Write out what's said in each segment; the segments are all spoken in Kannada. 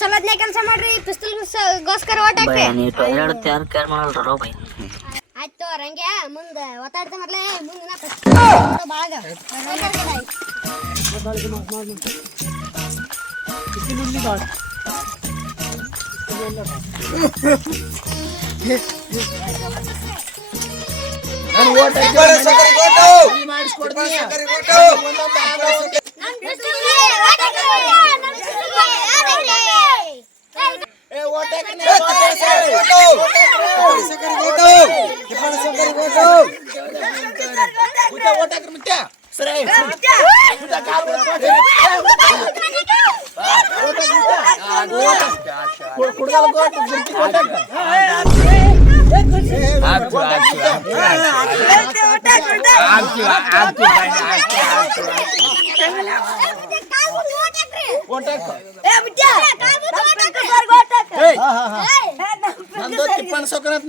ಚಲೋದ್ನೇ ಕೆಲಸ ಮಾಡ್ರಿ ಪಿಸ್ತೂಲ್ಗೋಸ್ಕರ ಓಟ್ ಹಾಕ್ರಿ ಆಯ್ತು ರಂಗೆ ಮುಂದೆ ಒತ್ತಾಡ್ತ ಮೊದ್ಲೇ ಮುಂದಿನ ಬಾಳಗ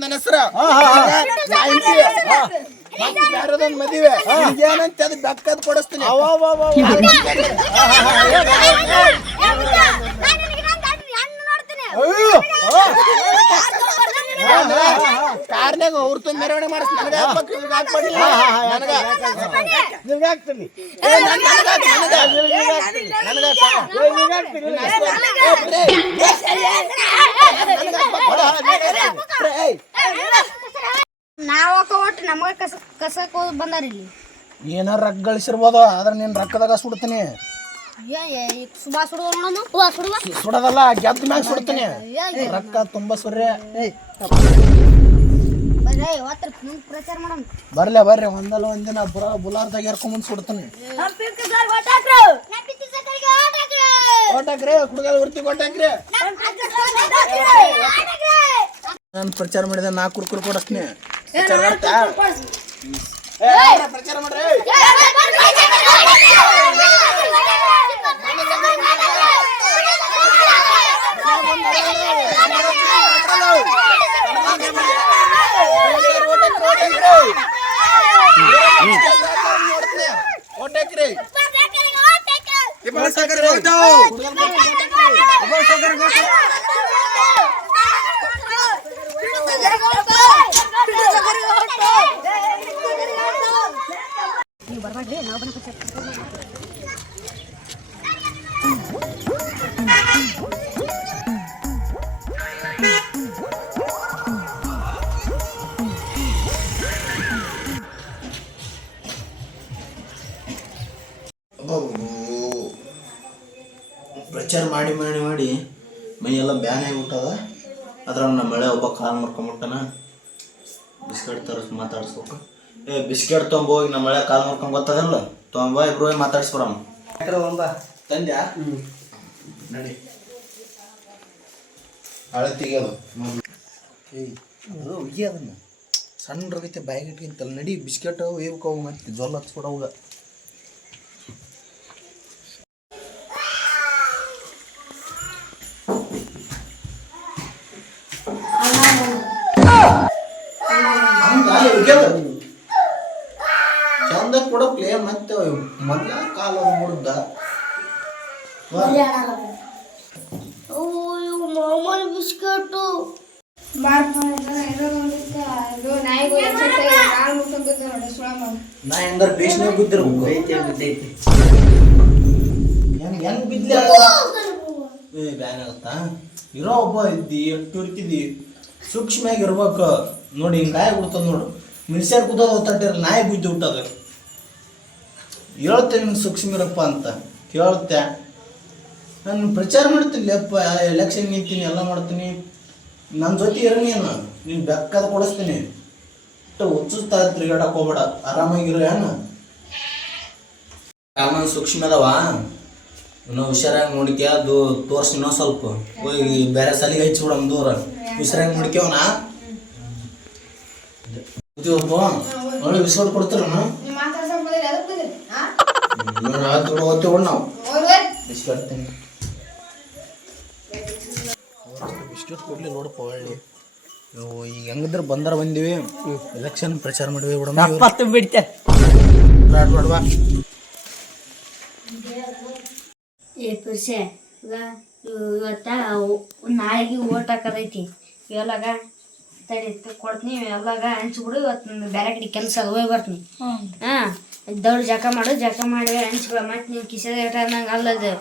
ನನ್ನ ಹೆಸರು ಮದುವೆ ಏನಂತ ಅದು ಬೆಕ್ಕದ್ ಕೊಡಿಸ್ತೀನಿ. ಕಾರ್ನಾಗ ಅವ್ರ ತುಂಬ ಮೆರವಣಿಗೆ ಮಾಡಿಸ್ ನನಗೆ ನಾವಕ್ಕ ಒಟ್ಟು ನಮಗ ಕಸಕ್ ಬಂದಾರ ಇಲ್ಲಿ ಏನಾರ ರೊಕ್ಕ ಗಳಿಸಿರ್ಬೋದು ಆದ್ರೆ ನೀನ್ ರೊಕ್ಕದಾಗ ಸುಡ್ತೀನಿ. ಸುಡದಲ್ಲ ಗೆದ್ದ ಮ್ಯಾಗ ಸುಡ್ತೀನಿ. ರೊಕ್ಕ ತುಂಬಾ ಸುರ್ಯ ಬರ್ಲಿ ಬರ್ರಿ ಒಂದಲ್ಲ ಒಂದಿನ ಬುಲಾರ್ದಾಗ ಎರ್ಕೊಂಡ್ ಸುಡ್ತೀನಿ. ಓಟಾಕ್ರಿ ಕುಡ್ಗಾಲ ಉರ್ತಿ ಕೊಟ್ಟಾಕ್ರಿ. ನಾನು ಪ್ರಚಾರ ಮಾಡಿದ ನಾ ಕುರ್ಕುರ್ ಕೊಡಸ್ತೀನಿ. ಪ್ರಚಾರ ಮಾಡ್ರಿ. ಪ್ರಚಾರ ಮಾಡಿ ಮಾಡಿ ಮಾಡಿ ಮೈಯೆಲ್ಲ ಬ್ಯಾನ್ ಆಗಿಬಿಟ್ಟದ. ಅದ್ರಾಗ ನಮ್ಮ ಮಳೆ ಒಬ್ಬ ಕಾಲು ಮಾಡ್ಕೊಂಬಿಟ್ಟಾನ. ಬಿಸ್ಕೆಟ್ ತರಿಸಿ ಮಾತಾಡ್ಸ್ಬೇಕು. ಬಿಸ್ಕೆಟ್ ತೊಗೊಂಬೋಗಿ ನಮ್ಮ ಮಳೆ ಕಾಲು ಮಾಡ್ಕೊಂಡು ಗೊತ್ತದಲ್ಲ ತೊಗೊಂಬ ಇಬ್ರು ಮಾತಾಡ್ಸ್ಬರಮ್ಮ. ತಂದ್ಯಾ ನಡಿ ಹಳೆ ತೆಗಿಯೋದು ಅದನ್ನ ಸಣ್ಣ ರಗೈತೆ ಬ್ಯಾಗ್ ಇಟ್ಕಿಂತಲ್ಲ ನಡಿ ಬಿಸ್ಕೆಟ್ ವೇವ್ಕ ಹೋಗಿ ಮತ್ತೆ ಜೊಲ್ಲ ಹಚ್ಕೊಡೋಗ. ಚಂದ ಕೊಡಪ್ಲೆ ಮತ್ತೆ ಮೊದ್ಲ ಕಾಲ ಮುಡ್ದ ಮಾಮೂಲಿ ಬಿಸ್ಕೆಟು ನಾ ಹೆಂಗಾರ ಬೇಸ್ನಾಗ ಬಿದ್ದಿರ್ಬೇಕು ಹೆಂಗ್ ಬಿದ್ಲಿ ಬ್ಯಾನ್ ಆಗುತ್ತಾ ಇರೋ ಒಬ್ಬ ಇದ್ದಿ ಎಷ್ಟು ಇರ್ತಿದ್ದಿ ಸೂಕ್ಷ್ಮಾಗಿ ಇರ್ಬೇಕು ನೋಡಿ ಹಿಂಗೆ ಗಾಯ ಬಿಡ್ತದ ನೋಡು ಮಿಲ್ಸ್ಯಾರ ಕೂದೋದು ತಟ್ಟಿರ ನಾಯಿ ಬುದ್ಧಿ ಹುಟ್ಟದ ಹೇಳ್ತೇನೆ ನಿಂಗೆ ಸೂಕ್ಷ್ಮ ಇರಪ್ಪ ಅಂತ ಕೇಳ್ತೆ ನಾನು ಪ್ರಚಾರ ಮಾಡ್ತೀನಿ ಅಪ್ಪ ಎಲೆಕ್ಷನ್ ನಿಂತೀನಿ ಎಲ್ಲ ಮಾಡ್ತೀನಿ ನನ್ನ ಜೊತೆ ಇರ ನೀನು ಬೆಕ್ಕದ ಕೊಡಿಸ್ತೀನಿ ಹುಚ್ಚುತ್ತಾ ತಿರುಗಾಡಕ್ಕೆ ಹೋಗ್ಬೇಡ ಆರಾಮಾಗಿರೋ ಏನು ಕಾಮನ್ ಸೂಕ್ಷ್ಮ ಅದಾವ ಇನ್ನೂ ಹುಷಾರಾಗಿ ನೋಡಿಕೆ ಅದು ತೋರ್ಸಿ ಇನ್ನೂ ಸ್ವಲ್ಪ ಹೋಗಿ ಬೇರೆ ಸಲಿಗೆ ಹಚ್ಚಿ ಬಿಡಮ್ ದೂರ ಹುಷಾರಾಗಿ ನೋಡ್ಕೇವನ ಒಳ್ಳೆ ಬಿಸ್ಕೊಟ್ ಕೊಡ್ತಾರಣ್ಣ ಓದ್ತೇವೆ ನಾವು ಬಿಸ್ಕೆಟ್ ತಿನ್ನಿ ಬಿಸ್ಕೆಟ್ ಕೊಡ್ಲಿ ನೋಡಪ್ಪ ಒಳ್ಳೆ ನೀವು ಈಗ ಹೆಂಗಿದ್ರೆ ಬಂದಾರ ಬಂದೀವಿ ಎಲೆಕ್ಷನ್ ಪ್ರಚಾರ ಮಾಡಿವಿ ಬಿಡಮ್ಮ ಬಿಡ್ತೆ ಬೇಡವಾ ಪುರುಷೆ ಇವತ್ತ ನಾಳೆಗೆ ಓಟ್ ಹಾಕೋದೈತಿ ಇವೆಲ್ಲಾಗ ತಡಿ ಕೊಡ್ತೀನಿ ಎಲ್ಲಾಗ ಹಂಚ್ಬಿಡು ಇವತ್ತು ಬೇರೆ ಕಡೆ ಕೆಲಸ ಅದು ಹೋಗಿ ಬರ್ತೀನಿ ಹಾಂ ದೌಡ್ ಜಕ ಮಾಡು ಜಕ ಮಾಡಿ ಹಂಚ್ಬಿಡ ಮತ್ತೆ ನೀವು ಕಿಸದ ನಂಗೆ ಅಲ್ಲದು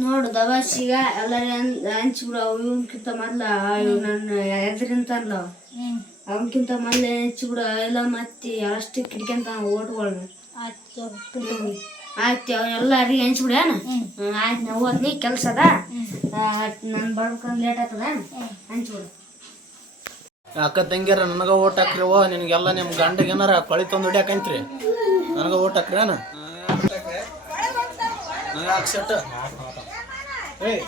ನೋಡು ದವಾಸಿಗ ಎಲ್ಲರೂ ಹಂಚ್ಬಿಡು ಅವು ಇವನ್ಕಿಂತ ಮೊದ್ಲ ನನ್ನ ಎದ್ರಿಂತಲ್ಲ ಅವನಕ್ಕಿಂತ ಮೊದಲೇ ಹಂಚ್ಬಿಡು ಎಲ್ಲ ಮತ್ತೆ ಅಷ್ಟು ಕಿಡ್ಕಂತ ಓಟ್ಗಳು ಆಯ್ತು ಎಲ್ಲರಿಗೆ ಹಂಚ್ಬಿಡ ಆಯ್ತು ನಾವು ಹೋದ್ನಿ ಕೆಲಸ ಅದ ನಾನು ಬರ್ಬೇಕಂದ್ರೆ ಲೇಟ್ ಆಗ್ತದ ಹಂಚ್ಬಿಡು ಅಕ್ಕ ತಂಗಿಯರ ನನಗೆ ಓಟ್ ಹಾಕ್ರಿವ ನಿನಗೆಲ್ಲ ನಿಮ್ಮ ಗಂಡಗೆ ಏನಾರ ಕಳಿ ತಂದು ಹೊಡ್ಯಾಕಂತ್ರಿ ನನಗೆ ಓಟ್ ಹಾಕ್ರಿ ಏನ ನನಗೆ ಹಾಕ್ಸೆಟ್ ಏಯ್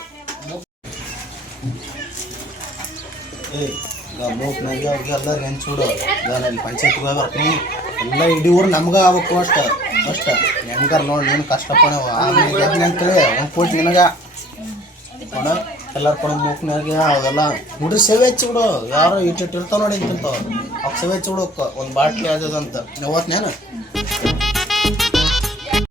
ಈಗ ಮೂಕ್ನಾಗೆ ಅವ್ರಿಗೆ ಎಲ್ಲರಿಗೆ ಹಂಚ್ಬಿಡು ಈಗ ನಾನು ಪಂಚಾಯತ್ಗೆ ಹೋಗಿ ಬರ್ತೀನಿ ಎಲ್ಲ ಇಡೀ ಊರು ನಮ್ಗೆ ಆಗ್ಬೇಕು ಅಷ್ಟ ಹೆಂಗಾರ ನೋಡಿ ನೀನು ಕಷ್ಟಪಡ ಆಮೇಲೆ ಅಂತೇಳಿ ಒಂದು ಕೋಟಿ ನಿನಗೆ ಕೊಡ ಎಲ್ಲಾರು ಕೊಡ ಮೂಕ್ನಾಗೆ ಅವೆಲ್ಲ ಹುಡ್ರಿ ಸೇವೆ ಹಚ್ಚಿಬಿಡು ಯಾರು ಇಟ್ಟಿರ್ತಾವ ನೋಡಿ ಇಂತಿಂತಾವ ಅವಾಗ ಸೇವೆ ಹಚ್ಚಿಬಿಡು ಒಂದು ಬಾಟ್ಲಿ ಆಗೋದಂತ ನೀವು ಓದ್ನೇನು